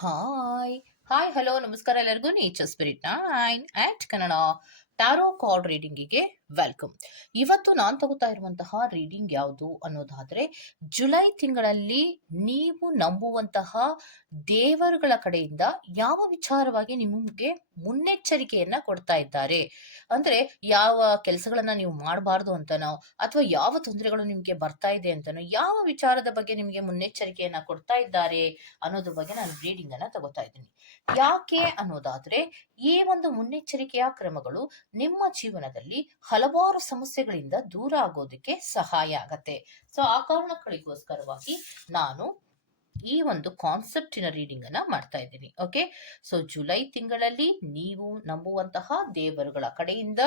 Hi hi hello ನಮಸ್ಕಾರ ಎಲ್ಲರಿಗೂ nature spirit nine eight Kannada tarot card ರೀಡಿಂಗಿಗೆ welcome ಇವತ್ತು ನಾನು ತಗೋತಾ ಇರುವಂತಹ ರೀಡಿಂಗ್ ಯಾವುದು ಅನ್ನೋದಾದ್ರೆ, ಜುಲೈ ತಿಂಗಳಲ್ಲಿ ನೀವು ನಂಬುವಂತಹ ದೇವರುಗಳ ಕಡೆಯಿಂದ ಯಾವ ವಿಚಾರವಾಗಿ ನಿಮಗೆ ಮುನ್ನೆಚ್ಚರಿಕೆಯನ್ನ ಕೊಡ್ತಾ ಇದ್ದಾರೆ? ಅಂದ್ರೆ ಯಾವ ಕೆಲಸಗಳನ್ನ ನೀವು ಮಾಡಬಾರ್ದು ಅಂತನೋ, ಅಥವಾ ಯಾವ ತೊಂದರೆಗಳು ನಿಮಗೆ ಬರ್ತಾ ಇದೆ ಅಂತನೋ, ಯಾವ ವಿಚಾರದ ಬಗ್ಗೆ ನಿಮಗೆ ಮುನ್ನೆಚ್ಚರಿಕೆಯನ್ನ ಕೊಡ್ತಾ ಇದ್ದಾರೆ ಅನ್ನೋದ್ರ ಬಗ್ಗೆ ನಾನು ರೀಡಿಂಗ್ ಅನ್ನ ತಗೋತಾ ಇದ್ದೀನಿ. ಯಾಕೆ ಅನ್ನೋದಾದ್ರೆ, ಈ ಒಂದು ಮುನ್ನೆಚ್ಚರಿಕೆಯ ಕ್ರಮಗಳು ನಿಮ್ಮ ಜೀವನದಲ್ಲಿ ಹಲವಾರು ಸಮಸ್ಯೆಗಳಿಂದ ದೂರ ಆಗೋದಕ್ಕೆ ಸಹಾಯ ಆಗತ್ತೆ. ಸೊ ಆ ಕಾರಣಗಳಿಗೋಸ್ಕರವಾಗಿ ನಾನು ಈ ಒಂದು ಕಾನ್ಸೆಪ್ಟಿನ ರೀಡಿಂಗ್ ಅನ್ನ ಮಾಡ್ತಾ ಇದ್ದೀನಿ ಓಕೆ ಸೊ ಜುಲೈ ತಿಂಗಳಲ್ಲಿ ನೀವು ನಂಬುವಂತಹ ದೇವರುಗಳ ಕಡೆಯಿಂದ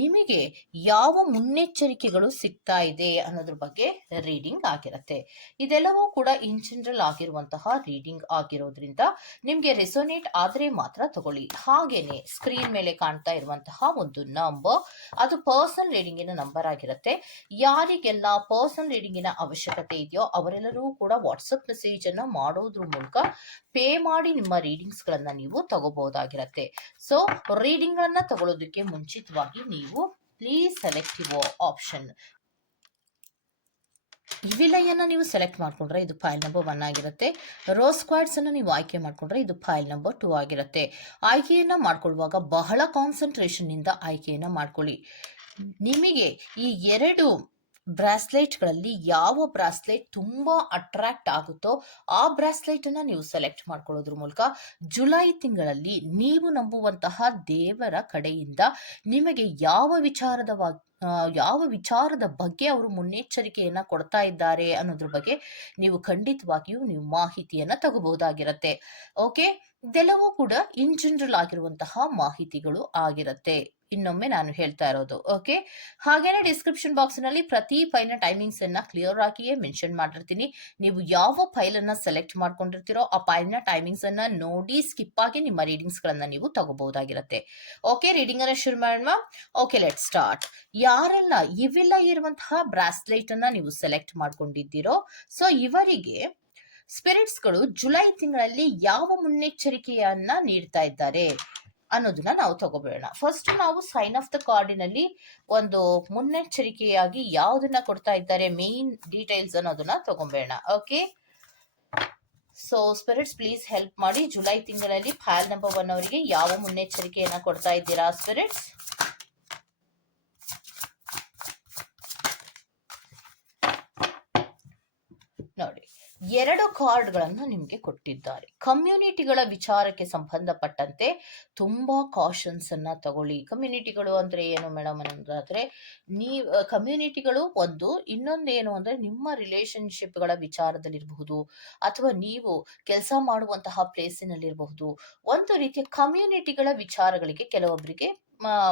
ನಿಮಗೆ ಯಾವ ಮುನ್ನೆಚ್ಚರಿಕೆಗಳು ಸಿಗ್ತಾ ಇದೆ ಅನ್ನೋದ್ರ ಬಗ್ಗೆ ರೀಡಿಂಗ್ ಆಗಿರುತ್ತೆ. ಇದೆಲ್ಲವೂ ಕೂಡ ಇನ್ ಜನರಲ್ ಆಗಿರುವಂತಹ ರೀಡಿಂಗ್ ಆಗಿರೋದ್ರಿಂದ ನಿಮ್ಗೆ ರೆಸೋನೇಟ್ ಆದ್ರೆ ಮಾತ್ರ ತಗೊಳ್ಳಿ. ಹಾಗೇನೆ ಸ್ಕ್ರೀನ್ ಮೇಲೆ ಕಾಣ್ತಾ ಇರುವಂತಹ ಒಂದು ನಂಬರ್ ಅದು ಪರ್ಸನಲ್ ರೀಡಿಂಗಿನ ನಂಬರ್ ಆಗಿರುತ್ತೆ. ಯಾರಿಗೆಲ್ಲ ಪರ್ಸನಲ್ ರೀಡಿಂಗಿನ ಅವಶ್ಯಕತೆ ಇದೆಯೋ ಅವರೆಲ್ಲರೂ ಕೂಡ ವಾಟ್ಸಪ್ ಮೆಸೇಜ್ ಅನ್ನ ಮಾಡೋದ್ರ ಮೂಲಕ ಪೇ ಮಾಡಿ ನಿಮ್ಮ ರೀಡಿಂಗ್ಸ್ ಗಳನ್ನ ನೀವು ತಗೋಬಹುದಾಗಿರತ್ತೆ. ಸೊ ರೀಡಿಂಗ್ ಗಳನ್ನ ತಗೊಳ್ಳೋದಕ್ಕೆ ಮುಂಚಿತವಾಗಿ ನೀವು ಪ್ಲೀಸ್ ಸೆಲೆಕ್ಟ್ ಯುವರ್ ಆಪ್ಷನ್ ವಿಲಯನ್ನ ನೀವು ಸೆಲೆಕ್ಟ್ ಮಾಡ್ಕೊಂಡ್ರೆ ಇದು ಫೈಲ್ ನಂಬರ್ ಒನ್ ಆಗಿರುತ್ತೆ. ರೋಸ್ ಸ್ಕ್ವಾಡ್ಸ್ ಅನ್ನು ನೀವು ಆಯ್ಕೆ ಮಾಡ್ಕೊಂಡ್ರೆ ಇದು ಫೈಲ್ ನಂಬರ್ ಟೂ ಆಗಿರುತ್ತೆ. ಆಯ್ಕೆಯನ್ನ ಮಾಡ್ಕೊಳ್ಳುವಾಗ ಬಹಳ ಕಾನ್ಸಂಟ್ರೇಷನ್ ಇಂದ ಆಯ್ಕೆಯನ್ನ ಮಾಡ್ಕೊಳ್ಳಿ. ನಿಮಗೆ ಈ ಎರಡು ಬ್ರಾಸ್ಲೆಟ್ಗಳಲ್ಲಿ ಯಾವ ಬ್ರಾಸ್ಲೆಟ್ ತುಂಬಾ ಅಟ್ರಾಕ್ಟ್ ಆಗುತ್ತೋ ಆ ಬ್ರಾಸ್ಲೆಟ್ ಅನ್ನ ನೀವು ಸೆಲೆಕ್ಟ್ ಮಾಡ್ಕೊಳ್ಳೋದ್ರ ಮೂಲಕ ಜುಲೈ ತಿಂಗಳಲ್ಲಿ ನೀವು ನಂಬುವಂತಹ ದೇವರ ಕಡೆಯಿಂದ ನಿಮಗೆ ಯಾವ ವಿಚಾರದ ಯಾವ ವಿಚಾರದ ಬಗ್ಗೆ ಅವರು ಮುನ್ನೆಚ್ಚರಿಕೆಯನ್ನ ಕೊಡ್ತಾ ಇದ್ದಾರೆ ಅನ್ನೋದ್ರ ಬಗ್ಗೆ ನೀವು ಖಂಡಿತವಾಗಿಯೂ ನೀವು ಮಾಹಿತಿಯನ್ನ ತಗೋಬಹುದಾಗಿರತ್ತೆ. ಓಕೆ? ಇದೆಲ್ಲವೂ ಕೂಡ ಇನ್ ಜನರಲ್ ಆಗಿರುವಂತಹ ಮಾಹಿತಿಗಳು ಆಗಿರತ್ತೆ. ಇನ್ನೊಮ್ಮೆ ನಾನು ಹೇಳ್ತಾ ಇರೋದು ಓಕೆ ಹಾಗೇನೆ ಡಿಸ್ಕ್ರಿಪ್ಷನ್ ಬಾಕ್ಸ್ನಲ್ಲಿ ಪ್ರತಿ ಫೈಲ್ನ ಟೈಮಿಂಗ್ಸ್ ಅನ್ನ ಕ್ಲಿಯರ್ ಆಗಿಯೇ ಮೆನ್ಷನ್ ಮಾಡಿರ್ತೀನಿ. ನೀವು ಯಾವ ಫೈಲ್ ಅನ್ನ ಸೆಲೆಕ್ಟ್ ಮಾಡ್ಕೊಂಡಿರ್ತೀರೋ ಆ ಫೈಲ್ನ ಟೈಮಿಂಗ್ಸ್ ಅನ್ನ ನೋಡಿ ಸ್ಕಿಪ್ ಆಗಿ ನಿಮ್ಮ ರೀಡಿಂಗ್ಸ್ ಗಳನ್ನ ನೀವು ತಗೋಬಹುದಾಗಿರುತ್ತೆ. ಓಕೆ ರೀಡಿಂಗ್ ಅನ್ನ ಶುರು ಮಾಡೋಣ. ಓಕೆ ಲೆಟ್ ಸ್ಟಾರ್ಟ್ ಯಾರೆಲ್ಲ ಇವೆಲ್ಲ ಇರುವಂತಹ ಬ್ರಾಸ್ಲೆಟ್ ಅನ್ನ ನೀವು ಸೆಲೆಕ್ಟ್ ಮಾಡ್ಕೊಂಡಿದ್ದೀರೋ ಸೊ ಇವರಿಗೆ ಸ್ಪಿರಿಟ್ಸ್ಗಳು ಜುಲೈ ತಿಂಗಳಲ್ಲಿ ಯಾವ ಮುನ್ನೆಚ್ಚರಿಕೆಯನ್ನ ನೀಡ್ತಾ ಇದ್ದಾರೆ? ಅನ್ನೋದನ್ನ ನಾವು ತಗೋಬೇಡ ಫಸ್ಟ್ ನಾವು ಸೈನ್ ಆಫ್ ದ ಕಾರ್ಡಿನಲ್ಲಿ ಒಂದು ಮುನ್ನೆಚ್ಚರಿಕೆಯಾಗಿ ಯಾವ್ದನ್ನ ಕೊಡ್ತಾ ಇದ್ದಾರೆ ಮೇನ್ ಡೀಟೇಲ್ಸ್ ಅನ್ನೋದನ್ನ ತಗೊಂಬೇಡ okay so spirits please help ಮಾಡಿ ಜುಲೈ ತಿಂಗಳಲ್ಲಿ ಫೈಲ್ ನಂಬರ್ ಒನ್ ಅವರಿಗೆ ಯಾವ ಮುನ್ನೆಚ್ಚರಿಕೆಯನ್ನ ಕೊಡ್ತಾ ಇದ್ದೀರಾ ಸ್ಪಿರಿಟ್ಸ್ ನೋಡಿ ಎರಡು ಕಾರ್ಡ್ಗಳನ್ನು ನಿಮಗೆ ಕೊಟ್ಟಿದ್ದಾರೆ. ಕಮ್ಯುನಿಟಿಗಳ ವಿಚಾರಕ್ಕೆ ಸಂಬಂಧಪಟ್ಟಂತೆ ತುಂಬಾ ಕಾಷನ್ಸ್ ಅನ್ನ ತಗೊಳ್ಳಿ. ಕಮ್ಯುನಿಟಿಗಳು ಅಂದ್ರೆ ಏನು ಮೇಡಮ್ ಅನ್ನೋದಾದ್ರೆ, ನೀವು, ಕಮ್ಯುನಿಟಿಗಳು ಒಂದು, ಇನ್ನೊಂದೇನು ಅಂದ್ರೆ ನಿಮ್ಮ ರಿಲೇಶನ್ಶಿಪ್ಗಳ ವಿಚಾರದಲ್ಲಿರಬಹುದು ಅಥವಾ ನೀವು ಕೆಲಸ ಮಾಡುವಂತಹ ಪ್ಲೇಸಿನಲ್ಲಿರಬಹುದು. ಒಂದು ರೀತಿಯ ಕಮ್ಯುನಿಟಿಗಳ ವಿಚಾರಗಳಿಗೆ ಕೆಲವೊಬ್ಬರಿಗೆ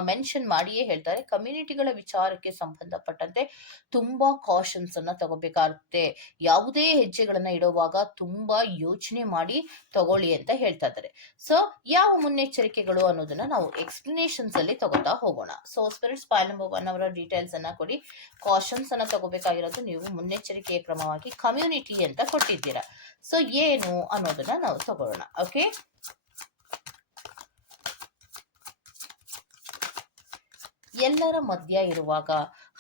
ಮೆನ್ಷನ್ ಮಾಡಿಯೇ ಹೇಳ್ತಾರೆ. ಕಮ್ಯುನಿಟಿಗಳ ವಿಚಾರಕ್ಕೆ ಸಂಬಂಧಪಟ್ಟಂತೆ ತುಂಬಾ ಕಾಷನ್ಸ್ ಅನ್ನ ತಗೋಬೇಕಾಗುತ್ತೆ. ಯಾವುದೇ ಹೆಜ್ಜೆಗಳನ್ನ ಇಡುವಾಗ ತುಂಬಾ ಯೋಚನೆ ಮಾಡಿ ತಗೊಳ್ಳಿ ಅಂತ ಹೇಳ್ತಾ ಇದ್ದಾರೆ. ಸೊ ಯಾವ ಮುನ್ನೆಚ್ಚರಿಕೆಗಳು ಅನ್ನೋದನ್ನ ನಾವು ಎಕ್ಸ್ಪ್ಲನೇಷನ್ಸ್ ಅಲ್ಲಿ ತಗೋತಾ ಹೋಗೋಣ. So spirits pile number one ಅವರ ಡೀಟೇಲ್ಸ್ ಅನ್ನ ಕೊಡಿ. ಕಾಷನ್ಸ್ ಅನ್ನ ತಗೋಬೇಕಾಗಿರೋದು ನೀವು ಮುನ್ನೆಚ್ಚರಿಕೆಯ ಕ್ರಮವಾಗಿ ಕಮ್ಯುನಿಟಿ ಅಂತ ಕೊಟ್ಟಿದ್ದೀರಾ. ಸೊ ಏನು ಅನ್ನೋದನ್ನ ನಾವು ತಗೊಳ್ಳೋಣ. ಓಕೆ ಎಲ್ಲರ ಮಧ್ಯ ಇರುವಾಗ,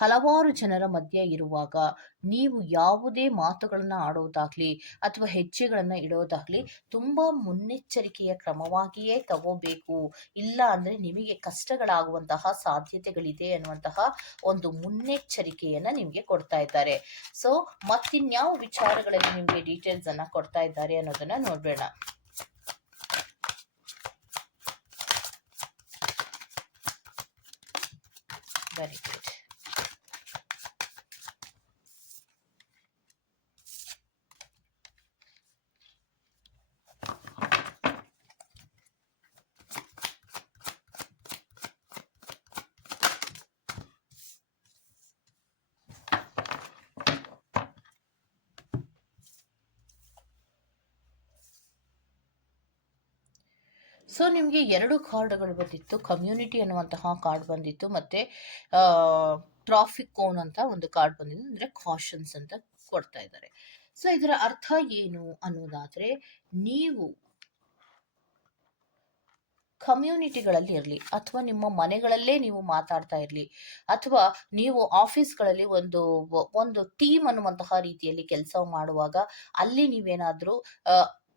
ಹಲವಾರು ಜನರ ಮಧ್ಯ ಇರುವಾಗ ನೀವು ಯಾವುದೇ ಮಾತುಗಳನ್ನು ಆಡೋದಾಗ್ಲಿ ಅಥವಾ ಹೆಜ್ಜೆಗಳನ್ನು ಇಡೋದಾಗ್ಲಿ ತುಂಬಾ ಮುನ್ನೆಚ್ಚರಿಕೆಯ ಕ್ರಮವಾಗಿಯೇ ತಗೋಬೇಕು. ಇಲ್ಲ ಅಂದ್ರೆ ನಿಮಗೆ ಕಷ್ಟಗಳಾಗುವಂತಹ ಸಾಧ್ಯತೆಗಳಿದೆ ಅನ್ನುವಂತಹ ಒಂದು ಮುನ್ನೆಚ್ಚರಿಕೆಯನ್ನ ನಿಮಗೆ ಕೊಡ್ತಾ ಇದ್ದಾರೆ. ಸೊ ಮತ್ತಿನ್ಯಾವ ವಿಚಾರಗಳಲ್ಲಿ ನಿಮಗೆ ಡೀಟೇಲ್ಸ್ ಅನ್ನ ಕೊಡ್ತಾ ಇದ್ದಾರೆ ಅನ್ನೋದನ್ನ ನೋಡ್ಬೇಡ. ವೆರಿ ಗುಡ್ ಸೊ ನಿಮಗೆ ಎರಡು ಕಾರ್ಡ್ಗಳು ಬಂದಿತ್ತು. ಕಮ್ಯುನಿಟಿ ಅನ್ನುವಂತಹ ಕಾರ್ಡ್ ಬಂದಿತ್ತು ಮತ್ತೆ ಟ್ರಾಫಿಕ್ ಕೋನ್ ಅಂತ ಒಂದು ಕಾರ್ಡ್ ಬಂದಿತ್ತು ಅಂದ್ರೆ ಕಾಷನ್ಸ್ ಅಂತ ಕೊಡ್ತಾ ಇದ್ದಾರೆ. ಸೊ ಇದರ ಅರ್ಥ ಏನು ಅನ್ನೋದಾದ್ರೆ, ನೀವು ಕಮ್ಯುನಿಟಿಗಳಲ್ಲಿ ಇರಲಿ ಅಥವಾ ನಿಮ್ಮ ಮನೆಗಳಲ್ಲೇ ನೀವು ಮಾತಾಡ್ತಾ ಇರಲಿ ಅಥವಾ ನೀವು ಆಫೀಸ್ಗಳಲ್ಲಿ ಒಂದು ಒಂದು ಟೀಮ್ ಅನ್ನುವಂತಹ ರೀತಿಯಲ್ಲಿ ಕೆಲಸ ಮಾಡುವಾಗ ಅಲ್ಲಿ ನೀವೇನಾದರೂ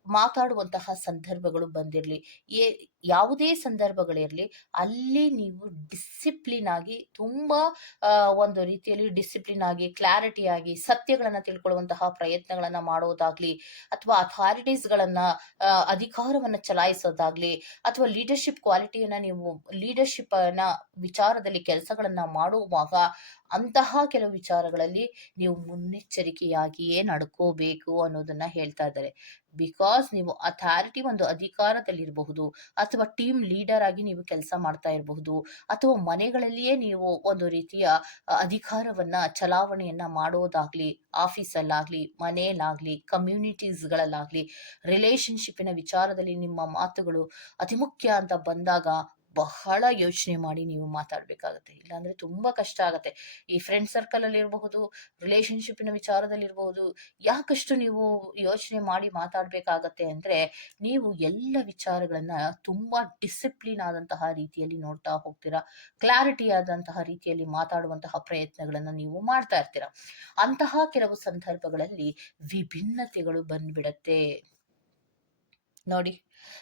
ಮಾತಾಡುವಂತಹ ಸಂದರ್ಭಗಳು ಬಂದಿರಲಿ. ಏ ಯಾವುದೇ ಸಂದರ್ಭಗಳಿರಲಿ, ಅಲ್ಲಿ ನೀವು ಡಿಸಿಪ್ಲಿನ್ ಆಗಿ ತುಂಬ ಒಂದು ರೀತಿಯಲ್ಲಿ ಡಿಸಿಪ್ಲಿನ್ ಆಗಿ, ಕ್ಲಾರಿಟಿ ಆಗಿ, ಸತ್ಯಗಳನ್ನು ತಿಳ್ಕೊಳ್ಳುವಂತಹ ಪ್ರಯತ್ನಗಳನ್ನು ಮಾಡೋದಾಗ್ಲಿ, ಅಥವಾ ಅಥಾರಿಟೀಸ್ಗಳನ್ನು ಅಧಿಕಾರವನ್ನು ಚಲಾಯಿಸೋದಾಗ್ಲಿ, ಅಥವಾ ಲೀಡರ್ಶಿಪ್ ಕ್ವಾಲಿಟಿಯನ್ನ ನೀವು ಲೀಡರ್ಶಿಪ್ನ ವಿಚಾರದಲ್ಲಿ ಕೆಲಸಗಳನ್ನು ಮಾಡುವಾಗ ಅಂತಹ ಕೆಲವು ವಿಚಾರಗಳಲ್ಲಿ ನೀವು ಮುನ್ನೆಚ್ಚರಿಕೆಯಾಗಿಯೇ ನಡ್ಕೋಬೇಕು ಅನ್ನೋದನ್ನ ಹೇಳ್ತಾ ಇದ್ದಾರೆ. ಬಿಕಾಸ್ ನೀವು ಅಥಾರಿಟಿ ಒಂದು ಅಧಿಕಾರದಲ್ಲಿರಬಹುದು ಅಥವಾ ಟೀಮ್ ಲೀಡರ್ ಆಗಿ ನೀವು ಕೆಲಸ ಮಾಡ್ತಾ ಇರಬಹುದು ಅಥವಾ ಮನೆಗಳಲ್ಲಿಯೇ ನೀವು ಒಂದು ರೀತಿಯ ಅಧಿಕಾರವನ್ನ, ಚಲಾವಣೆಯನ್ನ ಮಾಡೋದಾಗ್ಲಿ ಆಫೀಸಲ್ಲಾಗ್ಲಿ ಮನೆಯಲ್ಲಾಗ್ಲಿ ಕಮ್ಯುನಿಟೀಸ್ಗಳಲ್ಲಾಗ್ಲಿ ರಿಲೇಶನ್ಶಿಪ್ಪಿನ ವಿಚಾರದಲ್ಲಿ ನಿಮ್ಮ ಮಾತುಗಳು ಅತಿ ಮುಖ್ಯ ಅಂತ ಬಂದಾಗ ಬಹಳ ಯೋಚನೆ ಮಾಡಿ ನೀವು ಮಾತಾಡಬೇಕಾಗತ್ತೆ. ಇಲ್ಲಾಂದ್ರೆ ತುಂಬಾ ಕಷ್ಟ ಆಗುತ್ತೆ. ಈ ಫ್ರೆಂಡ್ ಸರ್ಕಲ್ ಅಲ್ಲಿ ಇರಬಹುದು ರಿಲೇಶನ್ಶಿಪ್ಪಿನ ವಿಚಾರದಲ್ಲಿ ಇರಬಹುದು, ಯಾಕಷ್ಟು ನೀವು ಯೋಚನೆ ಮಾಡಿ ಮಾತಾಡಬೇಕಾಗತ್ತೆ ಅಂದ್ರೆ ನೀವು ಎಲ್ಲ ವಿಚಾರಗಳನ್ನ ತುಂಬಾ ಡಿಸಿಪ್ಲಿನ್ ಆದಂತಹ ರೀತಿಯಲ್ಲಿ ನೋಡ್ತಾ ಹೋಗ್ತೀರಾ? ಕ್ಲಾರಿಟಿ ಆದಂತಹ ರೀತಿಯಲ್ಲಿ ಮಾತಾಡುವಂತಹ ಪ್ರಯತ್ನಗಳನ್ನ ನೀವು ಮಾಡ್ತಾ ಇರ್ತೀರಾ? ಅಂತಹ ಕೆಲವು ಸಂದರ್ಭಗಳಲ್ಲಿ ವಿಭಿನ್ನತೆಗಳು ಬಂದ್ಬಿಡತ್ತೆ. ನೋಡಿ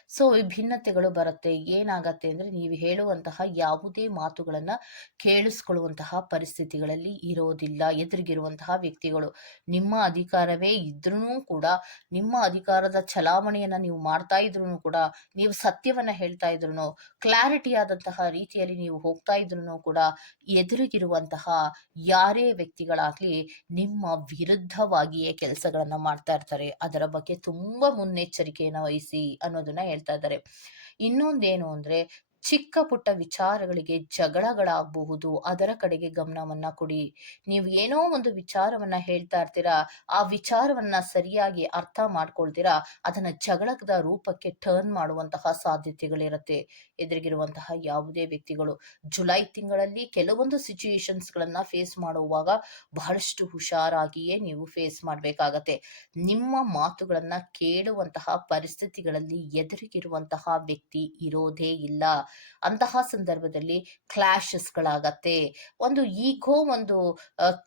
ಸೊ ವಿಭಿನ್ನತೆಗಳು ಬರುತ್ತೆ. ಏನಾಗತ್ತೆ ಅಂದ್ರೆ ನೀವು ಹೇಳುವಂತಹ ಯಾವುದೇ ಮಾತುಗಳನ್ನ ಕೇಳಿಸ್ಕೊಳ್ಳುವಂತಹ ಪರಿಸ್ಥಿತಿಗಳಲ್ಲಿ ಇರೋದಿಲ್ಲ. ಎದುರಿಗಿರುವಂತಹ ವ್ಯಕ್ತಿಗಳು. ನಿಮ್ಮ ಅಧಿಕಾರವೇ ಇದ್ರೂ ಕೂಡ, ನಿಮ್ಮ ಅಧಿಕಾರದ ಚಲಾವಣೆಯನ್ನ ನೀವು ಮಾಡ್ತಾ ಇದ್ರು ಕೂಡ, ನೀವು ಸತ್ಯವನ್ನ ಹೇಳ್ತಾ ಇದ್ರು ಕ್ಲಾರಿಟಿ ಆದಂತಹ ರೀತಿಯಲ್ಲಿ ನೀವು ಹೋಗ್ತಾ ಇದ್ರು ಕೂಡ, ಎದುರಿಗಿರುವಂತಹ ಯಾರೇ ವ್ಯಕ್ತಿಗಳಾಗ್ಲಿ ನಿಮ್ಮ ವಿರುದ್ಧವಾಗಿಯೇ ಕೆಲಸಗಳನ್ನು ಮಾಡ್ತಾ ಇರ್ತಾರೆ. ಅದರ ಬಗ್ಗೆ ತುಂಬಾ ಮುನ್ನೆಚ್ಚರಿಕೆಯನ್ನು ವಹಿಸಿ ಅನ್ನೋದನ್ನ ಹೇಳ್ತಾ ಇದ್ದಾರೆ. ಇನ್ನೊಂದೇನು ಅಂದ್ರೆ ಚಿಕ್ಕ ಪುಟ್ಟ ವಿಚಾರಗಳಿಗೆ ಜಗಳಗಳಾಗಬಹುದು. ಅದರ ಕಡೆಗೆ ಗಮನವನ್ನ ಕೊಡಿ. ನೀವು ಏನೋ ಒಂದು ವಿಚಾರವನ್ನ ಹೇಳ್ತಾ ಇರ್ತೀರಾ, ಆ ವಿಚಾರವನ್ನ ಸರಿಯಾಗಿ ಅರ್ಥ ಮಾಡ್ಕೊಳ್ತೀರಾ, ಅದನ್ನ ಜಗಳದ ರೂಪಕ್ಕೆ ಟರ್ನ್ ಮಾಡುವಂತಹ ಸಾಧ್ಯತೆಗಳಿರುತ್ತೆ. ಎದುರಿಗಿರುವಂತಹ ಯಾವುದೇ ವ್ಯಕ್ತಿಗಳು. ಜುಲೈ ತಿಂಗಳಲ್ಲಿ ಕೆಲವೊಂದು ಸಿಚುಯೇಷನ್ಸ್ ಗಳನ್ನ ಫೇಸ್ ಮಾಡುವಾಗ ಬಹಳಷ್ಟು ಹುಷಾರಾಗಿಯೇ ನೀವು ಫೇಸ್ ಮಾಡಬೇಕಾಗತ್ತೆ. ನಿಮ್ಮ ಮಾತುಗಳನ್ನ ಕೇಳುವಂತಹ ಪರಿಸ್ಥಿತಿಗಳಲ್ಲಿ ಎದುರಿಗಿರುವಂತಹ ವ್ಯಕ್ತಿ ಇರೋದೇ ಇಲ್ಲ. ಅಂತಹ ಸಂದರ್ಭದಲ್ಲಿ ಕ್ಲಾಶಸ್ಗಳಾಗತ್ತೆ ಒಂದು ಈಗೋ ಒಂದು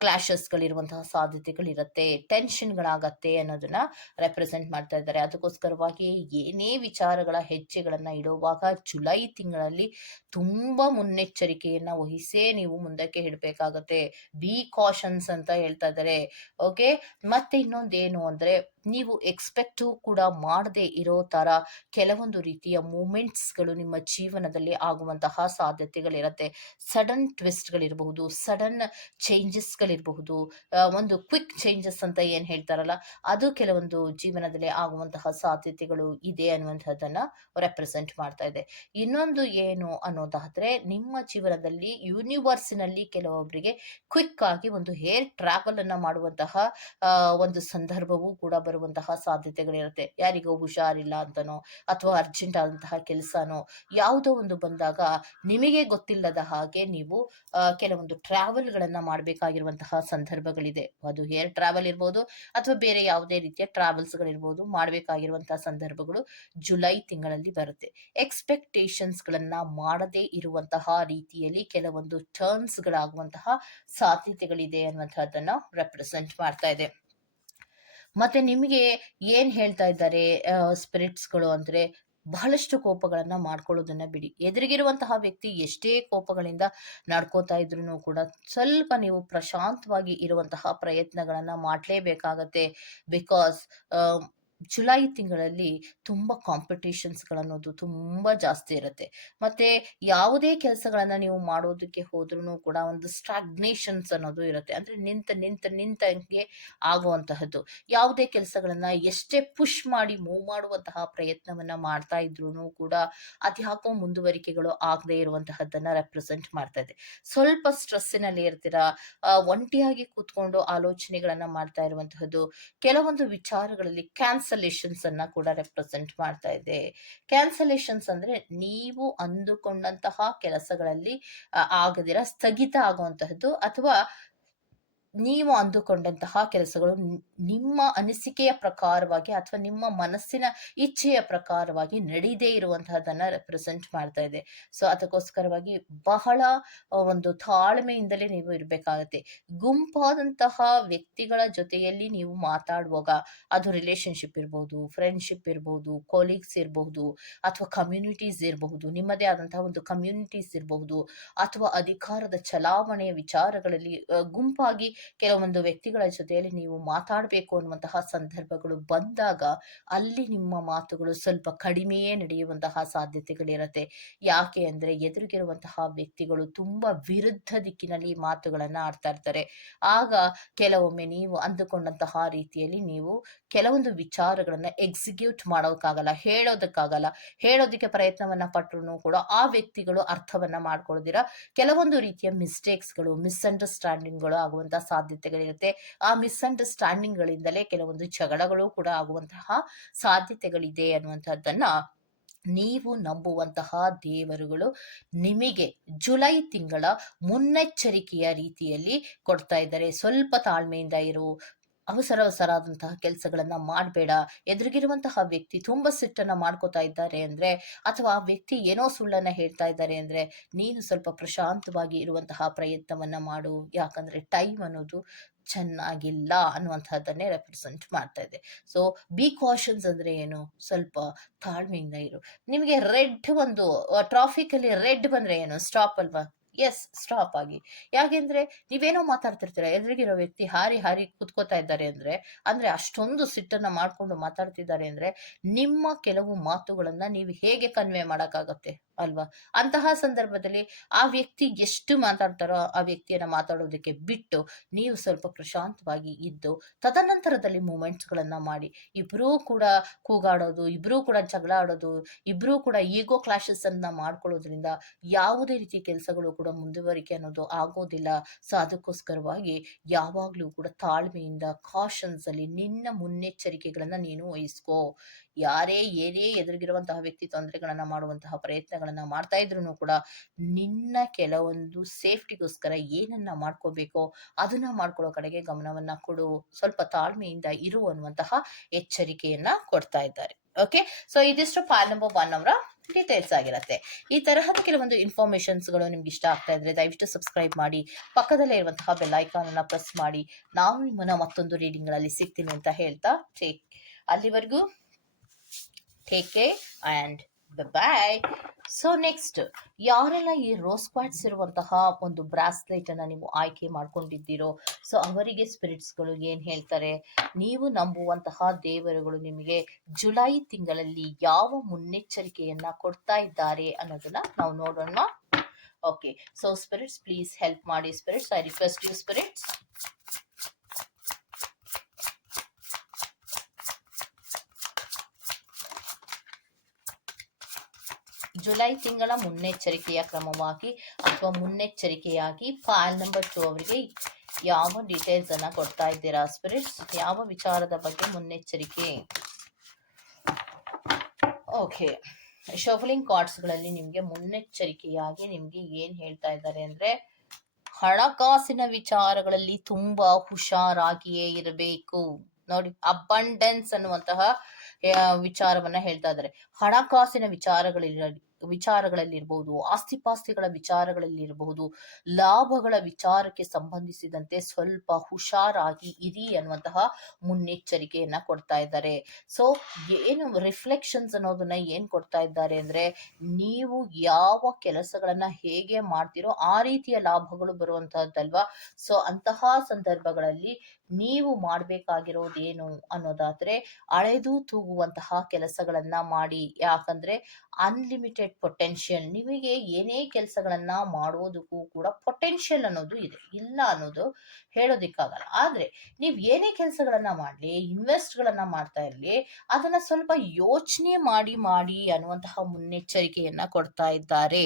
ಕ್ಲಾಶಸ್ಗಳಿರುವಂತಹ ಸಾಧ್ಯತೆಗಳಿರುತ್ತೆ. ಟೆನ್ಷನ್ಗಳಾಗತ್ತೆ ಅನ್ನೋದನ್ನ ರೆಪ್ರೆಸೆಂಟ್ ಮಾಡ್ತಾ ಇದ್ದಾರೆ. ಅದಕ್ಕೋಸ್ಕರವಾಗಿ ಏನೇ ವಿಚಾರಗಳ ಹೆಜ್ಜೆಗಳನ್ನ ಇಡುವಾಗ ಜುಲೈ ತಿಂಗಳಲ್ಲಿ ತುಂಬಾ ಮುನ್ನೆಚ್ಚರಿಕೆಯನ್ನ ವಹಿಸೇ ನೀವು ಮುಂದಕ್ಕೆ ಇಡಬೇಕಾಗತ್ತೆ. ಬಿ ಕಾಷನ್ಸ್ ಅಂತ ಹೇಳ್ತಾ ಇದ್ದಾರೆ. ಓಕೆ ಮತ್ತೆ ಇನ್ನೊಂದೇನು ಅಂದ್ರೆ ನೀವು ಎಕ್ಸ್ಪೆಕ್ಟು ಕೂಡ ಮಾಡದೆ ಇರೋ ತರ ಕೆಲವೊಂದು ರೀತಿಯ ಮೂಮೆಂಟ್ಸ್ಗಳು ನಿಮ್ಮ ಜೀವನದಲ್ಲಿ ಆಗುವಂತಹ ಸಾಧ್ಯತೆಗಳಿರುತ್ತೆ. ಸಡನ್ ಟ್ವಿಸ್ಟ್ಗಳಿರಬಹುದು, ಸಡನ್ ಚೇಂಜಸ್ಗಳಿರಬಹುದು ಒಂದು ಕ್ವಿಕ್ ಚೇಂಜಸ್ ಅಂತ ಏನು ಹೇಳ್ತಾರಲ್ಲ, ಅದು ಕೆಲವೊಂದು ಜೀವನದಲ್ಲಿ ಆಗುವಂತಹ ಸಾಧ್ಯತೆಗಳು ಇದೆ ಅನ್ನುವಂಥದ್ದನ್ನು ರೆಪ್ರೆಸೆಂಟ್ ಮಾಡ್ತಾ ಇದೆ. ಇನ್ನೊಂದು ಏನು ಅನ್ನೋದಾದ್ರೆ, ನಿಮ್ಮ ಜೀವನದಲ್ಲಿ ಯೂನಿವರ್ಸ್ನಲ್ಲಿ ಕೆಲವೊಬ್ಬರಿಗೆ ಕ್ವಿಕ್ ಆಗಿ ಒಂದು ಹೇರ್ ಟ್ರಾವೆಲ್ ಅನ್ನ ಮಾಡುವಂತಹ ಒಂದು ಸಂದರ್ಭವೂ ಕೂಡ ಬರುವಂತಹ ಸಾಧ್ಯತೆಗಳಿರುತ್ತೆ. ಯಾರಿಗೋ ಹುಷಾರಿಲ್ಲ ಅಂತನೋ, ಅಥವಾ ಅರ್ಜೆಂಟ್ ಆದಂತಹ ಕೆಲಸನೋ, ಯಾವುದೋ ಒಂದು ಬಂದಾಗ ನಿಮಗೆ ಗೊತ್ತಿಲ್ಲದ ಹಾಗೆ ನೀವು ಕೆಲವೊಂದು ಟ್ರಾವೆಲ್ಗಳನ್ನ ಮಾಡಬೇಕಾಗಿರುವಂತಹ ಸಂದರ್ಭಗಳಿದೆ. ಅದು ಏರ್ ಟ್ರಾವೆಲ್ ಇರ್ಬೋದು ಅಥವಾ ಬೇರೆ ಯಾವುದೇ ರೀತಿಯ ಟ್ರಾವೆಲ್ಸ್ಗಳಿರ್ಬೋದು ಮಾಡಬೇಕಾಗಿರುವಂತಹ ಸಂದರ್ಭಗಳು ಜುಲೈ ತಿಂಗಳಲ್ಲಿ ಬರುತ್ತೆ. ಎಕ್ಸ್ಪೆಕ್ಟೇಷನ್ಸ್ಗಳನ್ನ ಮಾಡದೇ ಇರುವಂತಹ ರೀತಿಯಲ್ಲಿ ಕೆಲವೊಂದು ಟರ್ನ್ಸ್ಗಳಾಗುವಂತಹ ಸಾಧ್ಯತೆಗಳಿದೆ ಅನ್ನುವಂಥದ್ದನ್ನು ರೆಪ್ರೆಸೆಂಟ್ ಮಾಡ್ತಾ ಇದೆ. ಮತ್ತೆ ನಿಮಗೆ ಏನ್ ಹೇಳ್ತಾ ಇದ್ದಾರೆ ಸ್ಪಿರಿಟ್ಸ್ಗಳು ಅಂದ್ರೆ ಬಹಳಷ್ಟು ಕೋಪಗಳನ್ನ ಮಾಡ್ಕೊಳ್ಳೋದನ್ನ ಬಿಡಿ. ಎದುರಿಗಿರುವಂತಹ ವ್ಯಕ್ತಿ ಎಷ್ಟೇ ಕೋಪಗಳಿಂದ ನಡ್ಕೋತಾ ಇದ್ರು ಕೂಡ ಸ್ವಲ್ಪ ನೀವು ಪ್ರಶಾಂತವಾಗಿ ಇರುವಂತಹ ಪ್ರಯತ್ನಗಳನ್ನ ಮಾಡಲೇಬೇಕಾಗತ್ತೆ. ಬಿಕಾಸ್ ಜುಲೈ ತಿಂಗಳಲ್ಲಿ ತುಂಬ ಕಾಂಪಿಟೇಷನ್ಸ್ಗಳನ್ನೋದು ತುಂಬ ಜಾಸ್ತಿ ಇರುತ್ತೆ. ಮತ್ತೆ ಯಾವುದೇ ಕೆಲಸಗಳನ್ನ ನೀವು ಮಾಡೋದಕ್ಕೆ ಹೋದ್ರೂ ಕೂಡ ಒಂದು ಸ್ಟಾಗ್ನೇಷನ್ಸ್ ಅನ್ನೋದು ಇರುತ್ತೆ. ಅಂದ್ರೆ ನಿಂತ ನಿಂತ ನಿಂತಂಗೆ ಆಗುವಂತಹದ್ದು. ಯಾವುದೇ ಕೆಲಸಗಳನ್ನ ಎಷ್ಟೇ ಪುಷ್ ಮಾಡಿ ಮೂವ್ ಮಾಡುವಂತಹ ಪ್ರಯತ್ನವನ್ನ ಮಾಡ್ತಾ ಇದ್ರು ಕೂಡ ಅದ್ಯಾಕೋ ಮುಂದುವರಿಕೆಗಳು ಆಗದೇ ಇರುವಂತಹದ್ದನ್ನ ರೆಪ್ರೆಸೆಂಟ್ ಮಾಡ್ತಾ ಇದೆ. ಸ್ವಲ್ಪ ಸ್ಟ್ರೆಸ್ಸಿನಲ್ಲಿ ಇರ್ತೀರಾ? ಒಂಟಿಯಾಗಿ ಕೂತ್ಕೊಂಡು ಆಲೋಚನೆಗಳನ್ನ ಮಾಡ್ತಾ ಇರುವಂತಹದ್ದು. ಕೆಲವೊಂದು ವಿಚಾರಗಳಲ್ಲಿ ಕ್ಯಾನ್ಸಲೇಷನ್ಸ್ ಅನ್ನ ಕೂಡ ರೆಪ್ರೆಸೆಂಟ್ ಮಾಡ್ತಾ ಇದೆ. ಕ್ಯಾನ್ಸಲೇಷನ್ಸ್ ಅಂದ್ರೆ ನೀವು ಅಂದುಕೊಂಡಂತಹ ಕೆಲಸಗಳಲ್ಲಿ ಆಗದಿರ, ಸ್ಥಗಿತ ಆಗುವಂತಹದ್ದು ಅಥವಾ ನೀವು ಅಂದುಕೊಂಡಂತಹ ಕೆಲಸಗಳು ನಿಮ್ಮ ಅನಿಸಿಕೆಯ ಪ್ರಕಾರವಾಗಿ ಅಥವಾ ನಿಮ್ಮ ಮನಸ್ಸಿನ ಇಚ್ಛೆಯ ಪ್ರಕಾರವಾಗಿ ನಡೀದೇ ಇರುವಂತಹದನ್ನ ರೆಪ್ರೆಸೆಂಟ್ ಮಾಡ್ತಾ ಇದೆ. ಸೊ ಅದಕ್ಕೋಸ್ಕರವಾಗಿ ಬಹಳ ಒಂದು ತಾಳ್ಮೆಯಿಂದಲೇ ನೀವು ಇರಬೇಕಾಗತ್ತೆ. ಗುಂಪಾದಂತಹ ವ್ಯಕ್ತಿಗಳ ಜೊತೆಯಲ್ಲಿ ನೀವು ಮಾತಾಡುವಾಗ ಅದು ರಿಲೇಶನ್ಶಿಪ್ ಇರಬಹುದು ಫ್ರೆಂಡ್ಶಿಪ್ ಇರಬಹುದು ಕೊಲೀಗ್ಸ್ ಇರಬಹುದು ಅಥವಾ ಕಮ್ಯುನಿಟೀಸ್ ಇರಬಹುದು, ನಿಮ್ಮದೇ ಆದಂತಹ ಒಂದು ಕಮ್ಯುನಿಟೀಸ್ ಇರಬಹುದು, ಅಥವಾ ಅಧಿಕಾರದ ಚಲಾವಣೆಯ ವಿಚಾರಗಳಲ್ಲಿ ಗುಂಪಾಗಿ ಕೆಲವೊಂದು ವ್ಯಕ್ತಿಗಳ ಜೊತೆಯಲ್ಲಿ ನೀವು ಮಾತಾಡಬೇಕು ಅನ್ನುವಂತಹ ಸಂದರ್ಭಗಳು ಬಂದಾಗ ಅಲ್ಲಿ ನಿಮ್ಮ ಮಾತುಗಳು ಸ್ವಲ್ಪ ಕಡಿಮೆಯೇ ನಡೆಯುವಂತಹ ಸಾಧ್ಯತೆಗಳಿರುತ್ತೆ. ಯಾಕೆ ಅಂದ್ರೆ ಎದುರಿಗಿರುವಂತಹ ವ್ಯಕ್ತಿಗಳು ತುಂಬಾ ವಿರುದ್ಧ ದಿಕ್ಕಿನಲ್ಲಿ ಮಾತುಗಳನ್ನ ಆಡ್ತಾ ಇರ್ತಾರೆ. ಆಗ ಕೆಲವೊಮ್ಮೆ ನೀವು ಅಂದುಕೊಂಡಂತಹ ರೀತಿಯಲ್ಲಿ ನೀವು ಕೆಲವೊಂದು ವಿಚಾರಗಳನ್ನ ಎಕ್ಸಿಕ್ಯೂಟ್ ಮಾಡೋಕ್ಕಾಗಲ್ಲ, ಹೇಳೋದಕ್ಕಾಗಲ್ಲ. ಹೇಳೋದಕ್ಕೆ ಪ್ರಯತ್ನವನ್ನ ಪಟ್ಟರು ಕೂಡ ಆ ವ್ಯಕ್ತಿಗಳು ಅರ್ಥವನ್ನ ಮಾಡ್ಕೊಳ್ದಿರ. ಕೆಲವೊಂದು ರೀತಿಯ ಮಿಸ್ಟೇಕ್ಸ್ಗಳು ಮಿಸ್ಅಂಡರ್ಸ್ಟ್ಯಾಂಡಿಂಗ್ಗಳು ಆಗುವಂತಹ ಸಾಧ್ಯತೆಗಳಿರುತ್ತೆ. ಆ ಮಿಸ್ಅಂಡರ್ಸ್ಟ್ಯಾಂಡಿಂಗ್ಗಳಿಂದಲೇ ಕೆಲವೊಂದು ಜಗಳಗಳು ಕೂಡ ಆಗುವಂತಹ ಸಾಧ್ಯತೆಗಳಿದೆ ಅನ್ನುವಂಥದ್ದನ್ನ ನೀವು ನಂಬುವಂತಹ ದೇವರುಗಳು ನಿಮಗೆ ಜುಲೈ ತಿಂಗಳ ಮುನ್ನೆಚ್ಚರಿಕೆಯ ರೀತಿಯಲ್ಲಿ ಕೊಡ್ತಾ ಇದ್ದಾರೆ. ಸ್ವಲ್ಪ ತಾಳ್ಮೆಯಿಂದ ಇರು ಅವಸರ ಅವಸರಾದಂತಹ ಕೆಲಸಗಳನ್ನ ಮಾಡಬೇಡ. ಎದುರಿಗಿರುವಂತಹ ವ್ಯಕ್ತಿ ತುಂಬಾ ಸಿಟ್ಟನ್ನ ಮಾಡ್ಕೋತಾ ಇದ್ದಾರೆ ಅಂದ್ರೆ, ಅಥವಾ ಆ ವ್ಯಕ್ತಿ ಏನೋ ಸುಳ್ಳನ್ನ ಹೇಳ್ತಾ ಇದ್ದಾರೆ ಅಂದ್ರೆ, ನೀನು ಸ್ವಲ್ಪ ಪ್ರಶಾಂತವಾಗಿ ಇರುವಂತಹ ಪ್ರಯತ್ನವನ್ನ ಮಾಡು. ಯಾಕಂದ್ರೆ ಟೈಮ್ ಅನ್ನೋದು ಚೆನ್ನಾಗಿಲ್ಲ ಅನ್ನುವಂಥದ್ದನ್ನೇ ರೆಪ್ರೆಸೆಂಟ್ ಮಾಡ್ತಾ ಇದೆ. ಸೊ ಬಿ ಕಾಷನ್ಸ್ ಅಂದ್ರೆ ಏನು? ಸ್ವಲ್ಪ ತಾಳ್ಮೆಯಿಂದ ಇರು. ನಿಮಗೆ ರೆಡ್ ಒಂದು ಟ್ರಾಫಿಕ್ ಅಲ್ಲಿ ರೆಡ್ ಬಂದ್ರೆ ಏನು? ಸ್ಟಾಪ್ ಅಲ್ವಾ? ಎಸ್ ಸ್ಟಾಪ್ ಆಗಿ. ಯಾಕೆಂದ್ರೆ ನೀವೇನೋ ಮಾತಾಡ್ತಿರ್ತೀರ, ಎದುರಿಗಿರೋ ವ್ಯಕ್ತಿ ಹಾರಿ ಹಾರಿ ಕುತ್ಕೋತಾ ಇದ್ದಾರೆ ಅಂದ್ರೆ ಅಂದ್ರೆ ಅಷ್ಟೊಂದು ಸಿಟ್ಟನ್ನ ಮಾಡ್ಕೊಂಡು ಮಾತಾಡ್ತಿದ್ದಾರೆ ಅಂದ್ರೆ ನಿಮ್ಮ ಕೆಲವು ಮಾತುಗಳನ್ನ ನೀವು ಹೇಗೆ ಕನ್ವೆ ಮಾಡಕ್ಕಾಗತ್ತೆ? ಅಲ್ವಾ? ಅಂತಹ ಸಂದರ್ಭದಲ್ಲಿ ಆ ವ್ಯಕ್ತಿ ಎಷ್ಟು ಮಾತಾಡ್ತಾರೋ ಆ ವ್ಯಕ್ತಿಯನ್ನ ಮಾತಾಡೋದಕ್ಕೆ ಬಿಟ್ಟು ನೀವು ಸ್ವಲ್ಪ ಪ್ರಶಾಂತವಾಗಿ ಇದ್ದು, ತದನಂತರದಲ್ಲಿ ಮೂಮೆಂಟ್ಸ್ ಗಳನ್ನ ಮಾಡಿ, ಇಬ್ರೂ ಕೂಡ ಕೂಗಾಡೋದು, ಇಬ್ರೂ ಕೂಡ ಜಗಳ ಆಡೋದು ಇಬ್ರೂ ಕೂಡ ಈಗೋ ಕ್ಲಾಶಸ್ ಅನ್ನ ಮಾಡ್ಕೊಳ್ಳೋದ್ರಿಂದ ಯಾವುದೇ ರೀತಿ ಕೆಲಸಗಳು ಕೂಡ ಮುಂದುವರಿಕೆ ಅನ್ನೋದು ಆಗೋದಿಲ್ಲ. ಸೊ, ಅದಕ್ಕೋಸ್ಕರವಾಗಿ ಯಾವಾಗಲೂ ಕೂಡ ತಾಳ್ಮೆಯಿಂದ ಕಾಷನ್ಸ್ ಅಲ್ಲಿ ನಿನ್ನ ಮುನ್ನೆಚ್ಚರಿಕೆಗಳನ್ನ ನೀನು ವಹಿಸ್ಕೋ. ಯಾರೇ, ಏನೇ ಎದುರಿಗಿರುವಂತಹ ವ್ಯಕ್ತಿ ತೊಂದರೆಗಳನ್ನ ಮಾಡುವಂತಹ ಪ್ರಯತ್ನಗಳನ್ನ ಮಾಡ್ತಾ ಇದ್ರು ಕೂಡ ನಿನ್ನ ಕೆಲವೊಂದು ಸೇಫ್ಟಿಗೋಸ್ಕರ ಏನನ್ನ ಮಾಡ್ಕೋಬೇಕೋ ಅದನ್ನ ಮಾಡ್ಕೊಳ್ಳೋ ಕಡೆಗೆ ಗಮನವನ್ನ ಕೊಡು. ಸ್ವಲ್ಪ ತಾಳ್ಮೆಯಿಂದ ಇರು ಅನ್ನುವಂತಹ ಎಚ್ಚರಿಕೆಯನ್ನ ಕೊಡ್ತಾ ಇದ್ದಾರೆ. ಓಕೆ ಸೊ ಇದಿಷ್ಟು ಪಾಲ್ ನಂಬರ್ ಒನ್ ಅವರ ಡೀಟೇಲ್ಸ್ ಆಗಿರುತ್ತೆ. ಈ ತರಹದ ಕೆಲವೊಂದು ಇನ್ಫಾರ್ಮೇಶನ್ಸ್ಗಳು ನಿಮ್ಗೆ ಇಷ್ಟ ಆಗ್ತಾ ಇದ್ರೆ ದಯವಿಟ್ಟು ಸಬ್ಸ್ಕ್ರೈಬ್ ಮಾಡಿ, ಪಕ್ಕದಲ್ಲೇ ಇರುವಂತಹ ಬೆಲ್ ಅನ್ನ ಪ್ರೆಸ್ ಮಾಡಿ. ನಾವು ನಿಮ್ಮನ್ನ ಮತ್ತೊಂದು ರೀಡಿಂಗ್ಗಳಲ್ಲಿ ಸಿಗ್ತೀನಿ ಅಂತ ಹೇಳ್ತಾ ಟೇಕ್ ಅಲ್ಲಿವರೆಗೂ ಟೇಕ್ ಕೇರ್ ದ ಬಾಯ್ ಸೊ ನೆಕ್ಸ್ಟ್ ಯಾರೆಲ್ಲ ಈ ರೋಸ್ ಕ್ವಾಟ್ಸ್ ಇರುವಂತಹ ಒಂದು ಬ್ರಾಸ್ಲೆಟನ್ನು ನೀವು ಆಯ್ಕೆ ಮಾಡ್ಕೊಂಡಿದ್ದೀರೋ ಸೊ ಅವರಿಗೆ ಸ್ಪಿರಿಟ್ಸ್ಗಳು ಏನು ಹೇಳ್ತಾರೆ? ನೀವು ನಂಬುವಂತಹ ದೇವರುಗಳು ನಿಮಗೆ ಜುಲೈ ತಿಂಗಳಲ್ಲಿ ಯಾವ ಮುನ್ನೆಚ್ಚರಿಕೆಯನ್ನು ಕೊಡ್ತಾ ಇದ್ದಾರೆ ಅನ್ನೋದನ್ನ ನಾವು ನೋಡೋಣ. Okay so spirits please help ಮಾಡಿ. Spirits I request you spirits July ತಿಂಗಳ ಮುನ್ನೆಚ್ಚರಿಕೆಯ ಕ್ರಮವಾಗಿ ಅಥವಾ ಮುನ್ನೆಚ್ಚರಿಕೆಯಾಗಿ ಫೈಲ್ ನಂಬರ್ ಟು ಅವರಿಗೆ ಯಾವ ಡೀಟೇಲ್ಸ್ ಅನ್ನ ಕೊಡ್ತಾ ಇದ್ದೀರಾ ಸ್ಪಿರಿಟ್ಸ್ ಯಾವ ವಿಚಾರದ ಬಗ್ಗೆ ಮುನ್ನೆಚ್ಚರಿಕೆ? ಓಕೆ ಶಫಲಿಂಗ್ ಕಾರ್ಡ್ಸ್ಗಳಲ್ಲಿ ನಿಮಗೆ ಮುನ್ನೆಚ್ಚರಿಕೆಯಾಗಿ ನಿಮಗೆ ಏನು ಹೇಳ್ತಾ ಇದ್ದಾರೆ ಅಂದ್ರೆ ಹಣಕಾಸಿನ ವಿಚಾರಗಳಲ್ಲಿ ತುಂಬಾ ಹುಷಾರಾಗಿಯೇ ಇರಬೇಕು. ನೋಡಿ ಅಬಂಡೆನ್ಸ್ ಅನ್ನುವಂತಹ ವಿಚಾರವನ್ನ ಹೇಳ್ತಾ ಇದ್ದಾರೆ. ಹಣಕಾಸಿನ ವಿಚಾರಗಳಲ್ಲಿ ವಿಚಾರಗಳಲ್ಲಿರ್ಬಹುದು ಆಸ್ತಿಪಾಸ್ತಿಗಳ ವಿಚಾರಗಳಲ್ಲಿ ಇರಬಹುದು ಲಾಭಗಳ ವಿಚಾರಕ್ಕೆ ಸಂಬಂಧಿಸಿದಂತೆ ಸ್ವಲ್ಪ ಹುಷಾರಾಗಿ ಇರಿ ಅನ್ನುವಂತಹ ಮುನ್ನೆಚ್ಚರಿಕೆಯನ್ನ ಕೊಡ್ತಾ ಇದ್ದಾರೆ. ಸೊ ಏನು ರಿಫ್ಲೆಕ್ಷನ್ಸ್ ಅನ್ನೋದನ್ನ ಏನ್ ಕೊಡ್ತಾ ಇದ್ದಾರೆ ಅಂದ್ರೆ, ನೀವು ಯಾವ ಕೆಲಸಗಳನ್ನ ಹೇಗೆ ಮಾಡ್ತೀರೋ ಆ ರೀತಿಯ ಲಾಭಗಳು ಬರುವಂತಹದ್ದಲ್ವಾ? ಸೊ ಅಂತಹ ಸಂದರ್ಭಗಳಲ್ಲಿ ನೀವು ಮಾಡ್ಬೇಕಾಗಿರೋದೇನು ಅನ್ನೋದಾದ್ರೆ ಅಳೆದು ತೂಗುವಂತಹ ಕೆಲಸಗಳನ್ನ ಮಾಡಿ. ಯಾಕಂದ್ರೆ ಅನ್ಲಿಮಿಟೆಡ್ ಪೊಟೆನ್ಷಿಯಲ್ ನಿಮಗೆ ಏನೇ ಕೆಲಸಗಳನ್ನ ಮಾಡೋದಕ್ಕೂ ಕೂಡ ಪೊಟೆನ್ಷಿಯಲ್ ಅನ್ನೋದು ಇದೆ. ಇಲ್ಲ ಅನ್ನೋದು ಹೇಳೋದಿಕ್ಕಾಗಲ್ಲ. ಆದ್ರೆ ನೀವು ಏನೇ ಕೆಲಸಗಳನ್ನ ಮಾಡ್ಲಿ ಇನ್ವೆಸ್ಟ್ ಗಳನ್ನ ಮಾಡ್ತಾ ಇರ್ಲಿ, ಅದನ್ನ ಸ್ವಲ್ಪ ಯೋಚನೆ ಮಾಡಿ ಮಾಡಿ ಅನ್ನುವಂತಹ ಮುನ್ನೆಚ್ಚರಿಕೆಯನ್ನ ಕೊಡ್ತಾ ಇದ್ದಾರೆ.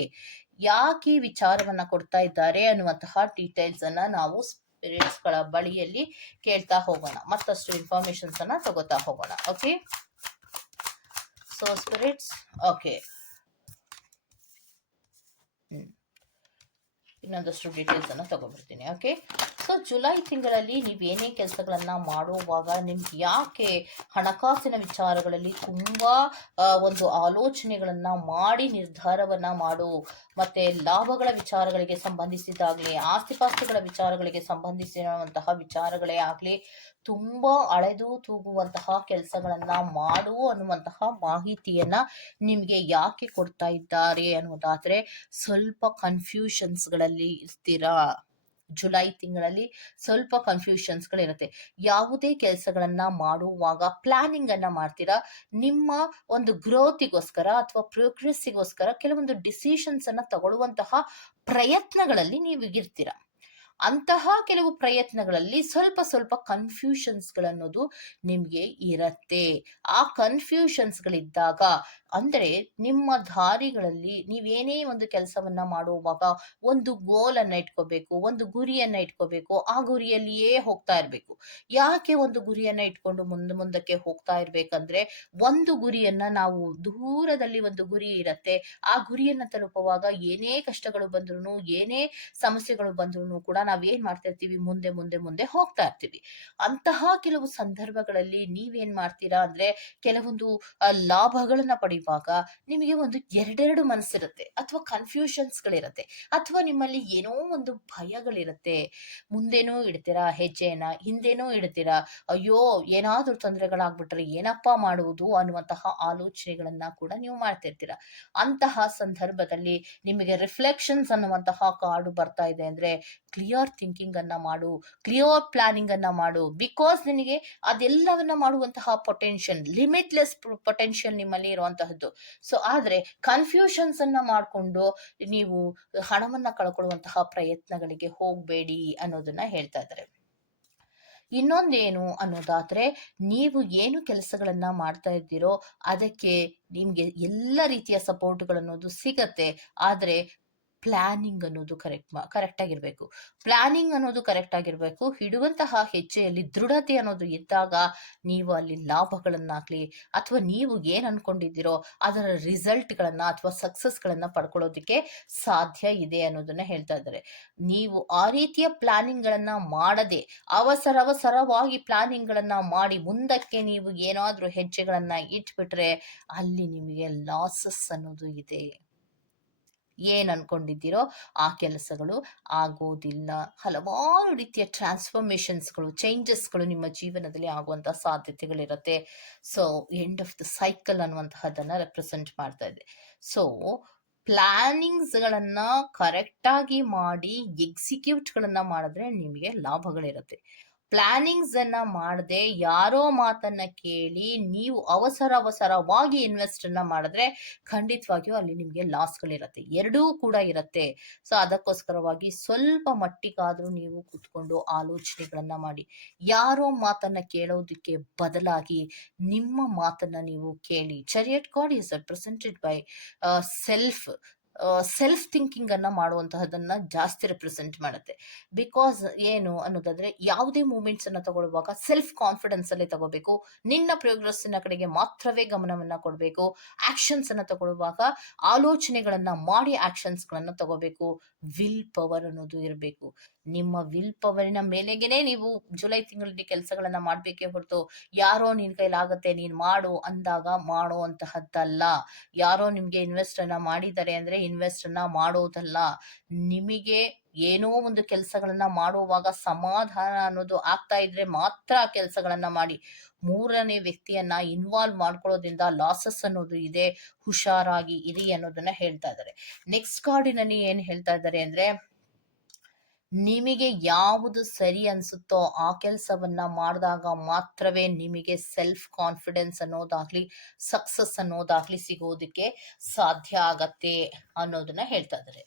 ಯಾಕೆ ವಿಚಾರವನ್ನ ಕೊಡ್ತಾ ಇದ್ದಾರೆ ಅನ್ನುವಂತಹ ಡೀಟೇಲ್ಸ್ ಅನ್ನ ನಾವು ಸ್ಪಿರಿಟ್ಸ್ಗಳ ಬಳಿಯಲ್ಲಿ ಕೇಳ್ತಾ ಹೋಗೋಣ. ಮತ್ತಷ್ಟು ಇನ್ಫಾರ್ಮೇಶನ್ಸ್ ಅನ್ನ ತಗೋತಾ ಹೋಗೋಣ. ಓಕೆ ಸೊ ಸ್ಪಿರಿಟ್ಸ್ ಓಕೆ ಇನ್ನೊಂದಷ್ಟು ಡೀಟೇಲ್ಸ್ ಅನ್ನ ತಗೊಬಿಡ್ತೀನಿ ಓಕೆ ಸೊ ಜುಲೈ ತಿಂಗಳಲ್ಲಿ ನೀವು ಏನೇ ಕೆಲಸಗಳನ್ನು ಮಾಡುವಾಗ ನಿಮ್ಗೆ ಯಾಕೆ ಹಣಕಾಸಿನ ವಿಚಾರಗಳಲ್ಲಿ ತುಂಬ ಒಂದು ಆಲೋಚನೆಗಳನ್ನು ಮಾಡಿ ನಿರ್ಧಾರವನ್ನು ಮಾಡು, ಮತ್ತು ಲಾಭಗಳ ವಿಚಾರಗಳಿಗೆ ಸಂಬಂಧಿಸಿದಾಗಲಿ ಆಸ್ತಿಪಾಸ್ತಿಗಳ ವಿಚಾರಗಳಿಗೆ ಸಂಬಂಧಿಸಿರುವಂತಹ ವಿಚಾರಗಳೇ ಆಗಲಿ, ತುಂಬ ಅಳೆದು ತೂಗುವಂತಹ ಕೆಲಸಗಳನ್ನು ಮಾಡು ಅನ್ನುವಂತಹ ಮಾಹಿತಿಯನ್ನು ನಿಮಗೆ ಯಾಕೆ ಕೊಡ್ತಾ ಇದ್ದಾರೆ ಅನ್ನೋದಾದರೆ ಸ್ವಲ್ಪ ಕನ್ಫ್ಯೂಷನ್ಸ್ಗಳಲ್ಲಿ ಇರ್ತೀರಾ? ಜುಲೈ ತಿಂಗಳಲ್ಲಿ ಸ್ವಲ್ಪ ಕನ್ಫ್ಯೂಷನ್ಸ್ಗಳಿರುತ್ತೆ ಯಾವುದೇ ಕೆಲಸಗಳನ್ನ ಮಾಡುವಾಗ ಪ್ಲಾನಿಂಗ್ ಅನ್ನ ಮಾಡ್ತೀರಾ? ನಿಮ್ಮ ಒಂದು ಗ್ರೋತಿಗೋಸ್ಕರ ಅಥವಾ ಪ್ರೋಗ್ರೆಸ್ಸಿಗೋಸ್ಕರ ಕೆಲವೊಂದು ಡಿಸಿಷನ್ಸ್ ಅನ್ನ ತಗೊಳ್ಳುವಂತಹ ಪ್ರಯತ್ನಗಳಲ್ಲಿ ನೀವು ಇರ್ತೀರಾ? ಅಂತಹ ಕೆಲವು ಪ್ರಯತ್ನಗಳಲ್ಲಿ ಸ್ವಲ್ಪ ಸ್ವಲ್ಪ ಕನ್ಫ್ಯೂಷನ್ಸ್ಗಳನ್ನೋದು ನಿಮಗೆ ಇರತ್ತೆ. ಆ ಕನ್ಫ್ಯೂಷನ್ಸ್ಗಳಿದ್ದಾಗ ಅಂದರೆ ನಿಮ್ಮ ದಾರಿಗಳಲ್ಲಿ ನೀವೇನೇ ಒಂದು ಕೆಲಸವನ್ನ ಮಾಡುವಾಗ ಒಂದು ಗೋಲನ್ನು ಇಟ್ಕೋಬೇಕು, ಒಂದು ಗುರಿಯನ್ನ ಇಟ್ಕೋಬೇಕು, ಆ ಗುರಿಯಲ್ಲಿಯೇ ಹೋಗ್ತಾ ಇರಬೇಕು. ಯಾಕೆ ಒಂದು ಗುರಿಯನ್ನ ಇಟ್ಕೊಂಡು ಮುಂದೆ ಮುಂದಕ್ಕೆ ಹೋಗ್ತಾ ಇರ್ಬೇಕಂದ್ರೆ, ಒಂದು ಗುರಿಯನ್ನ ನಾವು ದೂರದಲ್ಲಿ ಒಂದು ಗುರಿ ಇರತ್ತೆ. ಆ ಗುರಿಯನ್ನ ತಲುಪುವಾಗ ಏನೇ ಕಷ್ಟಗಳು ಬಂದ್ರು ಏನೇ ಸಮಸ್ಯೆಗಳು ಬಂದ್ರು ಕೂಡ ನಾವೇನ್ ಮಾಡ್ತಾ ಇರ್ತೀವಿ ಮುಂದೆ ಮುಂದೆ ಮುಂದೆ ಹೋಗ್ತಾ ಇರ್ತೀವಿ. ಅಂತಹ ಕೆಲವು ಸಂದರ್ಭಗಳಲ್ಲಿ ನೀವೇನ್ ಮಾಡ್ತೀರಾ ಅಂದ್ರೆ ಕೆಲವೊಂದು ಲಾಭಗಳನ್ನ ಪಡೆಯುವಾಗ ನಿಮಗೆ ಒಂದು ಎರಡೆರಡು ಮನಸ್ಸಿರುತ್ತೆ ಅಥವಾ ಕನ್ಫ್ಯೂಷನ್ಸ್ಗಳಿರುತ್ತೆ ಅಥವಾ ನಿಮ್ಮಲ್ಲಿ ಏನೋ ಒಂದು ಭಯಗಳಿರುತ್ತೆ. ಮುಂದೇನೂ ಇಡ್ತೀರಾ? ಹೆಜ್ಜೆನ ಹಿಂದೇನೂ ಇಡ್ತೀರಾ? ಅಯ್ಯೋ, ಏನಾದ್ರೂ ತೊಂದರೆಗಳಾಗ್ಬಿಟ್ರೆ ಏನಪ್ಪ ಮಾಡುವುದು ಅನ್ನುವಂತಹ ಆಲೋಚನೆಗಳನ್ನ ಕೂಡ ನೀವು ಮಾಡ್ತಿರ್ತೀರ? ಅಂತಹ ಸಂದರ್ಭದಲ್ಲಿ ನಿಮಗೆ ರಿಫ್ಲೆಕ್ಷನ್ಸ್ ಅನ್ನುವಂತಹ ಕಾರ್ಡು ಬರ್ತಾ ಇದೆ ಅಂದ್ರೆ ಕ್ಲಿಯರ್ ಥಿಂಕಿಂಗ್ ಅನ್ನ ಮಾಡು ಕ್ಲಿಯರ್ ಅನ್ನ ಮಾಡು ಬಿಕಾಸ್ ನಿನಗೆ ಅದೆಲ್ಲವನ್ನ ಮಾಡುವಂತಹ ಪೊಟೆನ್ಷಿಯಲ್ ಲಿಮಿಟ್ಲೆಸ್ ಪೊಟೆನ್ಷಿಯಲ್ ನಿಮ್ಮಲ್ಲಿ ಇರುವಂತಹದ್ದು. ಸೊ ಆದ್ರೆ ಕನ್ಫ್ಯೂಷನ್ಸ್ ಅನ್ನ ಮಾಡಿಕೊಂಡು ನೀವು ಹಣವನ್ನ ಕಳ್ಕೊಳ್ಳುವಂತಹ ಪ್ರಯತ್ನಗಳಿಗೆ ಹೋಗಬೇಡಿ ಅನ್ನೋದನ್ನ ಹೇಳ್ತಾ ಇದ್ದಾರೆ. ಇನ್ನೊಂದೇನು ಅನ್ನೋದಾದ್ರೆ ನೀವು ಏನು ಕೆಲಸಗಳನ್ನ ಮಾಡ್ತಾ ಇದ್ದೀರೋ ಅದಕ್ಕೆ ನಿಮ್ಗೆ ಎಲ್ಲ ರೀತಿಯ ಸಪೋರ್ಟ್ಗಳನ್ನೋದು ಸಿಗತ್ತೆ. ಆದ್ರೆ ಪ್ಲಾನಿಂಗ್ ಅನ್ನೋದು ಕರೆಕ್ಟ್ ಕರೆಕ್ಟ್ ಆಗಿರ್ಬೇಕು. ಪ್ಲಾನಿಂಗ್ ಅನ್ನೋದು ಕರೆಕ್ಟ್ ಆಗಿರ್ಬೇಕು. ಹಿಡುವಂತಹ ಹೆಜ್ಜೆಯಲ್ಲಿ ದೃಢತೆ ಅನ್ನೋದು ಇದ್ದಾಗ ನೀವು ಅಲ್ಲಿ ಲಾಭಗಳನ್ನಾಗ್ಲಿ ಅಥವಾ ನೀವು ಏನು ಅನ್ಕೊಂಡಿದ್ದೀರೋ ಅದರ ರಿಸಲ್ಟ್ಗಳನ್ನು ಅಥವಾ ಸಕ್ಸಸ್ಗಳನ್ನ ಪಡ್ಕೊಳ್ಳೋದಕ್ಕೆ ಸಾಧ್ಯ ಇದೆ ಅನ್ನೋದನ್ನ ಹೇಳ್ತಾ ಇದ್ದಾರೆ. ನೀವು ಆ ರೀತಿಯ ಪ್ಲಾನಿಂಗ್ ಗಳನ್ನ ಮಾಡದೆ ಅವಸರ ಅವಸರವಾಗಿ ಪ್ಲಾನಿಂಗ್ ಗಳನ್ನ ಮಾಡಿ ಮುಂದಕ್ಕೆ ನೀವು ಏನಾದ್ರೂ ಹೆಜ್ಜೆಗಳನ್ನ ಇಟ್ಬಿಟ್ರೆ ಅಲ್ಲಿ ನಿಮಗೆ ಲಾಸಸ್ ಅನ್ನೋದು ಇದೆ. ಏನ್ ಅನ್ಕೊಂಡಿದ್ದೀರೋ ಆ ಕೆಲಸಗಳು ಆಗೋದಿಲ್ಲ. ಹಲವಾರು ರೀತಿಯ ಟ್ರಾನ್ಸ್ಫಾರ್ಮೇಶನ್ಸ್ಗಳು ಚೇಂಜಸ್ಗಳು ನಿಮ್ಮ ಜೀವನದಲ್ಲಿ ಆಗುವಂತಹ ಸಾಧ್ಯತೆಗಳಿರುತ್ತೆ. So end of the cycle ಅನ್ನುವಂತಹದನ್ನ represent ಮಾಡ್ತಾ ಇದೆ. ಸೊ ಪ್ಲಾನಿಂಗ್ಸ್ಗಳನ್ನ ಕರೆಕ್ಟಾಗಿ ಮಾಡಿ ಎಕ್ಸಿಕ್ಯೂಟ್ಗಳನ್ನ ಮಾಡಿದ್ರೆ ನಿಮಗೆ ಲಾಭಗಳಿರುತ್ತೆ. ಪ್ಲಾನಿಂಗ್ಸ್ ಅನ್ನ ಮಾಡದೆ ಯಾರೋ ಮಾತನ್ನ ಕೇಳಿ ನೀವು ಅವಸರ ಅವಸರವಾಗಿ ಇನ್ವೆಸ್ಟ್ ಅನ್ನ ಮಾಡಿದ್ರೆ ಖಂಡಿತವಾಗಿಯೂ ಅಲ್ಲಿ ನಿಮಗೆ ಲಾಸ್ಗಳಿರುತ್ತೆ. ಎರಡೂ ಕೂಡ ಇರತ್ತೆ. ಸೊ, ಅದಕ್ಕೋಸ್ಕರವಾಗಿ ಸ್ವಲ್ಪ ಮಟ್ಟಿಗಾದ್ರೂ ನೀವು ಕೂತ್ಕೊಂಡು ಆಲೋಚನೆಗಳನ್ನ ಮಾಡಿ. ಯಾರೋ ಮಾತನ್ನ ಕೇಳೋದಕ್ಕೆ ಬದಲಾಗಿ ನಿಮ್ಮ ಮಾತನ್ನ ನೀವು ಕೇಳಿ. Chariot card is represented by self self thinking ಅನ್ನ ಮಾಡುವಂತಹದನ್ನ ಜಾಸ್ತಿ ರೆಪ್ರೆಸೆಂಟ್ ಮಾಡುತ್ತೆ. ಬಿಕಾಸ್ ಏನು ಅನ್ನೋದಾದ್ರೆ ಯಾವುದೇ ಮೂಮೆಂಟ್ಸ್ ಅನ್ನ ತಗೊಳ್ಳುವಾಗ ಸೆಲ್ಫ್ ಕಾನ್ಫಿಡೆನ್ಸ್ ಅಲ್ಲಿ ತಗೋಬೇಕು. ನಿನ್ನ ಪ್ರೋಗ್ರೆಸ್ಸಿನ ಕಡೆಗೆ ಮಾತ್ರವೇ ಗಮನವನ್ನ ಕೊಡಬೇಕು. ಆಕ್ಷನ್ಸ್ ಅನ್ನ ತಗೊಳ್ಳುವಾಗ ಆಲೋಚನೆಗಳನ್ನ ಮಾಡಿ ಆಕ್ಷನ್ಸ್ ಗಳನ್ನ ತಗೋಬೇಕು. ವಿಲ್ ಪವರ್ ಅನ್ನೋದು ಇರಬೇಕು. ನಿಮ್ಮ ವಿಲ್ ಪವರಿನ ಮೇಲೆಗೆನೆ ನೀವು ಜುಲೈ ತಿಂಗಳಲ್ಲಿ ಕೆಲಸಗಳನ್ನ ಮಾಡ್ಬೇಕೇ ಹೊರತು ಯಾರೋ ನಿನ್ ಕೈಲಾಗತ್ತೆ, ನೀನ್ ಮಾಡು ಅಂದಾಗ ಮಾಡುವಂತಹದ್ದಲ್ಲ. ಯಾರೋ ನಿಮ್ಗೆ ಇನ್ವೆಸ್ಟ್ ಅನ್ನ ಮಾಡಿದ್ದಾರೆ ಅಂದ್ರೆ ಇನ್ವೆಸ್ಟ್ ಅನ್ನ ಮಾಡೋದಲ್ಲ. ನಿಮಗೆ ಏನೋ ಒಂದು ಕೆಲಸಗಳನ್ನ ಮಾಡುವಾಗ ಸಮಾಧಾನ ಅನ್ನೋದು ಆಗ್ತಾ ಇದ್ರೆ ಮಾತ್ರ ಆ ಕೆಲಸಗಳನ್ನ ಮಾಡಿ. ಮೂರನೇ ವ್ಯಕ್ತಿಯನ್ನ ಇನ್ವಾಲ್ವ್ ಮಾಡ್ಕೊಳ್ಳೋದ್ರಿಂದ ಲಾಸಸ್ ಅನ್ನೋದು ಇದೆ, ಹುಷಾರಾಗಿ ಇರಿ ಅನ್ನೋದನ್ನ ಹೇಳ್ತಾ ಇದ್ದಾರೆ. ನೆಕ್ಸ್ಟ್ ಕಾರ್ಡಿನಲ್ಲಿ ಏನ್ ಹೇಳ್ತಾ ಇದ್ದಾರೆ ಅಂದ್ರೆ ನಿಮಗೆ ಯಾವುದು ಸರಿ ಅನ್ಸುತ್ತೋ ಆ ಕೆಲಸವನ್ನ ಮಾಡಿದಾಗ ಮಾತ್ರವೇ ನಿಮಗೆ ಸೆಲ್ಫ್ ಕಾನ್ಫಿಡೆನ್ಸ್ ಅನ್ನೋದಾಗ್ಲಿ ಸಕ್ಸಸ್ ಅನ್ನೋದಾಗ್ಲಿ ಸಿಗೋದಕ್ಕೆ ಸಾಧ್ಯ ಆಗತ್ತೆ ಅನ್ನೋದನ್ನ ಹೇಳ್ತಾ ಇದ್ದಾರೆ.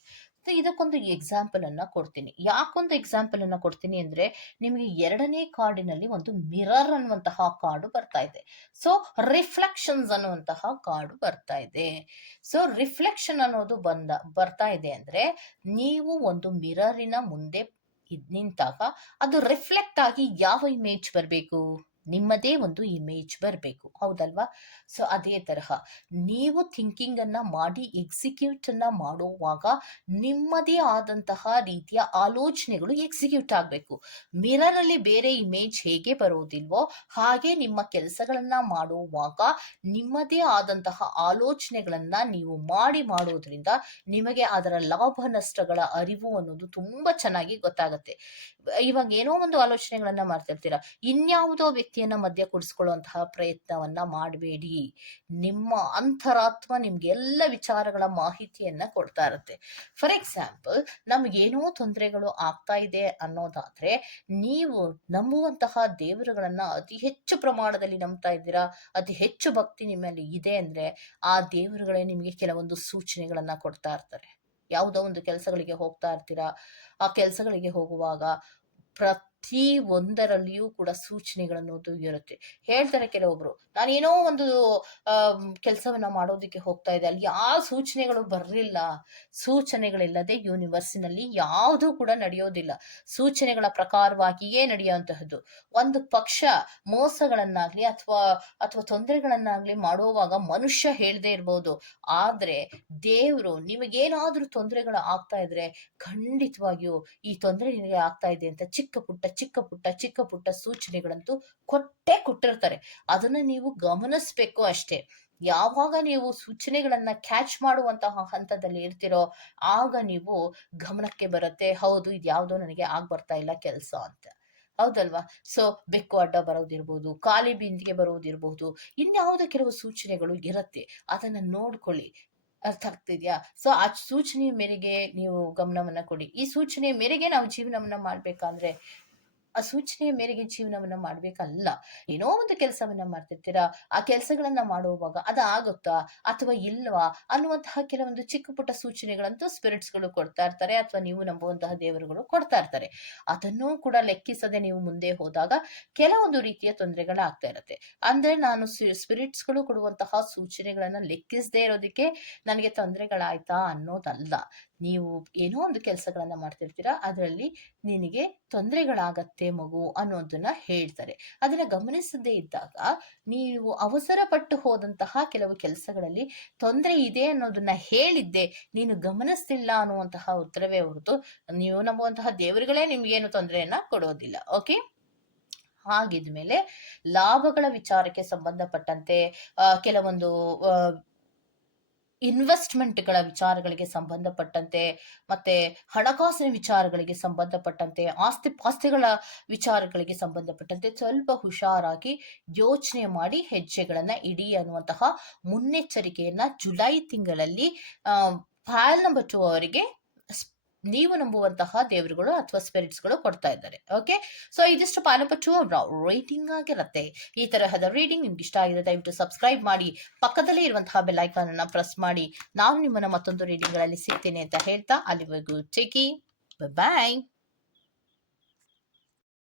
ಸೊ, ಇದಕ್ಕೊಂದು ಎಕ್ಸಾಂಪಲ್ ಅನ್ನ ಕೊಡ್ತೀನಿ. ಯಾಕೊಂದು ಎಕ್ಸಾಂಪಲ್ ಅನ್ನ ಕೊಡ್ತೀನಿ ಅಂದ್ರೆ, ನಿಮಗೆ ಎರಡನೇ ಕಾರ್ಡಿನಲ್ಲಿ ಒಂದು ಮಿರರ್ ಅನ್ನುವಂತಹ ಕಾರ್ಡು ಬರ್ತಾ ಇದೆ. ಸೊ ರಿಫ್ಲೆಕ್ಷನ್ಸ್ ಅನ್ನುವಂತಹ ಕಾರ್ಡು ಬರ್ತಾ ಇದೆ. ಸೊ ರಿಫ್ಲೆಕ್ಷನ್ ಅನ್ನೋದು ಬಂದ, ಬರ್ತಾ ಇದೆ ಅಂದ್ರೆ, ನೀವು ಒಂದು ಮಿರರಿನ ಮುಂದೆ ನಿಂತಾಗ ಅದು ರಿಫ್ಲೆಕ್ಟ್ ಆಗಿ ಯಾವ ಇಮೇಜ್ ಬರಬೇಕು? ನಿಮ್ಮದೇ ಒಂದು ಇಮೇಜ್ ಬರಬೇಕು. ಹೌದಲ್ವಾ? ಸೊ ಅದೇ ತರಹ. ನೀವು ಥಿಂಕಿಂಗ್ ಅನ್ನ ಮಾಡಿ ಎಕ್ಸಿಕ್ಯೂಟ್ ಅನ್ನ ಮಾಡುವಾಗ ನಿಮ್ಮದೇ ಆದಂತಹ ರೀತಿಯ ಆಲೋಚನೆಗಳು ಎಕ್ಸಿಕ್ಯೂಟ್ ಆಗಬೇಕು. ಮಿರರ್ ಅಲ್ಲಿ ಬೇರೆ ಇಮೇಜ್ ಹೇಗೆ ಬರೋದಿಲ್ವೋ, ಹಾಗೆ ನಿಮ್ಮ ಕೆಲಸಗಳನ್ನು ಮಾಡುವಾಗ ನಿಮ್ಮದೇ ಆದಂತಹ ಆಲೋಚನೆಗಳನ್ನು ನೀವು ಮಾಡಿ ಮಾಡೋದ್ರಿಂದ ನಿಮಗೆ ಅದರ ಲಾಭ, ನಷ್ಟಗಳ ಅರಿವು ಅನ್ನೋದು ತುಂಬಾ ಚೆನ್ನಾಗಿ ಗೊತ್ತಾಗುತ್ತೆ. ಇವಾಗ ಏನೋ ಒಂದು ಆಲೋಚನೆಗಳನ್ನ ಮಾಡ್ತಿರ್ತೀರ. ಇನ್ಯಾವುದೋ ವ್ಯಕ್ತಿಯನ್ನ ಮಧ್ಯ ಕೊಡಿಸ್ಕೊಳ್ಳುವಂತಹ ಪ್ರಯತ್ನವನ್ನ ಮಾಡಬೇಡಿ. ನಿಮ್ಮ ಅಂತರಾತ್ಮ ನಿಮ್ಗೆ ಎಲ್ಲ ವಿಚಾರಗಳ ಮಾಹಿತಿಯನ್ನ ಕೊಡ್ತಾ ಇರುತ್ತೆ. ಫಾರ್ ಎಕ್ಸಾಂಪಲ್ ನಮಗೇನೋ ತೊಂದರೆಗಳು ಆಗ್ತಾ ಇದೆ ಅನ್ನೋದಾದ್ರೆ, ನೀವು ನಂಬುವಂತಹ ದೇವರುಗಳನ್ನ ಅತಿ ಹೆಚ್ಚು ಪ್ರಮಾಣದಲ್ಲಿ ನಂಬ್ತಾ ಇದ್ದೀರಾ, ಅತಿ ಹೆಚ್ಚು ಭಕ್ತಿ ನಿಮ್ಮಲ್ಲಿ ಇದೆ ಅಂದ್ರೆ, ಆ ದೇವರುಗಳೇ ನಿಮಗೆ ಕೆಲವೊಂದು ಸೂಚನೆಗಳನ್ನ ಕೊಡ್ತಾ ಇರ್ತಾರೆ. ಯಾವುದೋ ಒಂದು ಕೆಲಸಗಳಿಗೆ ಹೋಗ್ತಾ ಇರ್ತೀರಾ? ಆ ಕೆಲಸಗಳಿಗೆ ಹೋಗುವಾಗ ಪ್ರತಿ ಒಂದರಲ್ಲಿಯೂ ಕೂಡ ಸೂಚನೆಗಳನ್ನು ಇರುತ್ತೆ ಹೇಳ್ತಾರೆ ಕೆಲವೊಬ್ರು, ನಾನೇನೋ ಒಂದು ಕೆಲಸವನ್ನ ಮಾಡೋದಕ್ಕೆ ಹೋಗ್ತಾ ಇದ್ದೆ, ಅಲ್ಲಿ ಯಾವ ಸೂಚನೆಗಳು ಬರಲಿಲ್ಲ. ಸೂಚನೆಗಳಿಲ್ಲದೆ ಯೂನಿವರ್ಸಿನಲ್ಲಿ ಯಾವುದು ಕೂಡ ನಡೆಯೋದಿಲ್ಲ. ಸೂಚನೆಗಳ ಪ್ರಕಾರವಾಗಿಯೇ ನಡೆಯುವಂತಹದ್ದು. ಒಂದು ಪಕ್ಷ ಮೋಸಗಳನ್ನಾಗ್ಲಿ ಅಥವಾ ಅಥವಾ ತೊಂದರೆಗಳನ್ನಾಗ್ಲಿ ಮಾಡುವಾಗ ಮನುಷ್ಯ ಹೇಳದೆ ಇರ್ಬೋದು, ಆದ್ರೆ ದೇವರು ನಿಮಗೇನಾದ್ರೂ ತೊಂದರೆಗಳು ಆಗ್ತಾ ಇದ್ರೆ ಖಂಡಿತವಾಗಿಯೂ ಈ ತೊಂದರೆ ನಿಮಗೆ ಆಗ್ತಾ ಇದೆ ಅಂತ ಚಿಕ್ಕ ಪುಟ್ಟ ಚಿಕ್ಕ ಪುಟ್ಟ ಚಿಕ್ಕ ಪುಟ್ಟ ಸೂಚನೆಗಳಂತೂ ಕೊಟ್ಟೆ ಕೊಟ್ಟಿರ್ತಾರೆ. ಅದನ್ನ ನೀವು ಗಮನಿಸ್ಬೇಕು ಅಷ್ಟೇ. ಯಾವಾಗ ನೀವು ಸೂಚನೆಗಳನ್ನ ಕ್ಯಾಚ್ ಮಾಡುವಂತಹ ಹಂತದಲ್ಲಿ ಇರ್ತಿರೋ, ಆಗ ನೀವು ಗಮನಕ್ಕೆ ಬರುತ್ತೆ, ಹೌದು, ಇದು ಯಾವ್ದೋ ನನಗೆ ಆಗ್ ಬರ್ತಾ ಇಲ್ಲ ಕೆಲಸ ಅಂತ. ಹೌದಲ್ವಾ? ಸೊ ಬೆಕ್ಕು ಅಡ್ಡ ಬರೋದಿರ್ಬೋದು, ಖಾಲಿ ಬಿಂದಿಗೆ ಬರೋದಿರ್ಬೋದು, ಇನ್ಯಾವುದೋ ಕೆಲವು ಸೂಚನೆಗಳು ಇರುತ್ತೆ. ಅದನ್ನ ನೋಡ್ಕೊಳ್ಳಿ. ಅರ್ಥ ಆಗ್ತಿದ್ಯಾ? ಸೊ ಆ ಸೂಚನೆಯ ಮೇರೆಗೆ ನೀವು ಗಮನವನ್ನ ಕೊಡಿ. ಈ ಸೂಚನೆ ಮೇರೆಗೆ ನಾವು ಜೀವನವನ್ನ ಮಾಡ್ಬೇಕಾದ್ರೆ ಆ ಸೂಚನೆಯ ಮೇರೆಗೆ ಜೀವನವನ್ನ ಮಾಡ್ಬೇಕಲ್ಲ. ಏನೋ ಒಂದು ಕೆಲಸವನ್ನ ಮಾಡ್ತಿರ್ತೀರಾ, ಆ ಕೆಲಸಗಳನ್ನ ಮಾಡುವಾಗ ಅದು ಆಗುತ್ತಾ ಅಥವಾ ಇಲ್ವಾ ಅನ್ನುವಂತಹ ಕೆಲವೊಂದು ಚಿಕ್ಕ ಪುಟ್ಟ ಸೂಚನೆಗಳಂತೂ ಸ್ಪಿರಿಟ್ಸ್ಗಳು ಕೊಡ್ತಾ ಇರ್ತಾರೆ ಅಥವಾ ನೀವು ನಂಬುವಂತಹ ದೇವರುಗಳು ಕೊಡ್ತಾ ಇರ್ತಾರೆ. ಅದನ್ನೂ ಕೂಡ ಲೆಕ್ಕಿಸದೆ ನೀವು ಮುಂದೆ ಹೋದಾಗ ಕೆಲವೊಂದು ರೀತಿಯ ತೊಂದರೆಗಳಾಗ್ತಾ ಇರುತ್ತೆ. ಅಂದ್ರೆ ನಾನು ಸ್ಪಿರಿಟ್ಸ್ಗಳು ಕೊಡುವಂತಹ ಸೂಚನೆಗಳನ್ನ ಲೆಕ್ಕಿಸದೆ ಇರೋದಕ್ಕೆ ನನಗೆ ತೊಂದರೆಗಳಾಯ್ತಾ ಅನ್ನೋದಲ್ಲ. ನೀವು ಏನೋ ಒಂದು ಕೆಲಸಗಳನ್ನ ಮಾಡ್ತಿರ್ತೀರಾ, ಅದರಲ್ಲಿ ನಿನಗೆ ತೊಂದರೆಗಳಾಗತ್ತೆ ಮಗು ಅನ್ನೋದನ್ನ ಹೇಳ್ತಾರೆ. ಅದನ್ನ ಗಮನಿಸದೇ ಇದ್ದಾಗ ನೀವು ಅವಸರ ಪಟ್ಟು ಹೋದಂತಹ ಕೆಲವು ಕೆಲಸಗಳಲ್ಲಿ ತೊಂದರೆ ಇದೆ ಅನ್ನೋದನ್ನ ಹೇಳಿದ್ದೆ, ನೀನು ಗಮನಿಸ್ತಿಲ್ಲ ಅನ್ನುವಂತಹ ಉತ್ತರವೇ ಹೊರತು ನೀವು ನಂಬುವಂತಹ ದೇವರುಗಳೇ ನಿಮ್ಗೇನು ತೊಂದರೆಯನ್ನ ಕೊಡೋದಿಲ್ಲ, ಓಕೆ? ಹಾಗಿದ್ಮೇಲೆ ಲಾಭಗಳ ವಿಚಾರಕ್ಕೆ ಸಂಬಂಧಪಟ್ಟಂತೆ ಕೆಲವೊಂದು ಇನ್ವೆಸ್ಟ್ಮೆಂಟ್ಗಳ ವಿಚಾರಗಳಿಗೆ ಸಂಬಂಧಪಟ್ಟಂತೆ, ಮತ್ತೆ ಹಣಕಾಸಿನ ವಿಚಾರಗಳಿಗೆ ಸಂಬಂಧಪಟ್ಟಂತೆ, ಆಸ್ತಿ ಪಾಸ್ತಿಗಳ ವಿಚಾರಗಳಿಗೆ ಸಂಬಂಧಪಟ್ಟಂತೆ ಸ್ವಲ್ಪ ಹುಷಾರಾಗಿ ಯೋಚನೆ ಮಾಡಿ ಹೆಜ್ಜೆಗಳನ್ನ ಇಡಿ ಅನ್ನುವಂತಹ ಮುನ್ನೆಚ್ಚರಿಕೆಯನ್ನ ಜುಲೈ ತಿಂಗಳಲ್ಲಿ ಫೈಲ್ ನಂಬರ್ ಟು ಅವರಿಗೆ ನೀವು ನಂಬುವಂತಹ ದೇವರುಗಳು ಅಥವಾ ಸ್ಪಿರಿಟ್ಸ್ಗಳು ಕೊಡ್ತಾ ಇದ್ದಾರೆ ಓಕೆ ಸೊ ಇದಿಷ್ಟು ಪಾನಪಟ್ಟು ರೇಟಿಂಗ್ ಆಗಿರುತ್ತೆ. ಈ ತರಹದ ರೀಡಿಂಗ್ ನಿಮ್ಗೆ ಇಷ್ಟ ಆಗಿದೆ ದಯವಿಟ್ಟು ಸಬ್ಸ್ಕ್ರೈಬ್ ಮಾಡಿ, ಪಕ್ಕದಲ್ಲೇ ಇರುವಂತಹ ಬೆಲ್ ಐಕಾನ್ ಅನ್ನ ಪ್ರೆಸ್ ಮಾಡಿ. ನಾನು ನಿಮ್ಮನ್ನ ಮತ್ತೊಂದು ರೀಡಿಂಗ್ಗಳಲ್ಲಿ ಸಿಗ್ತೇನೆ ಅಂತ ಹೇಳ್ತಾ ಅಲ್ಲಿವರೆಗೂ ಟೇಕಿ ಬಾಯ್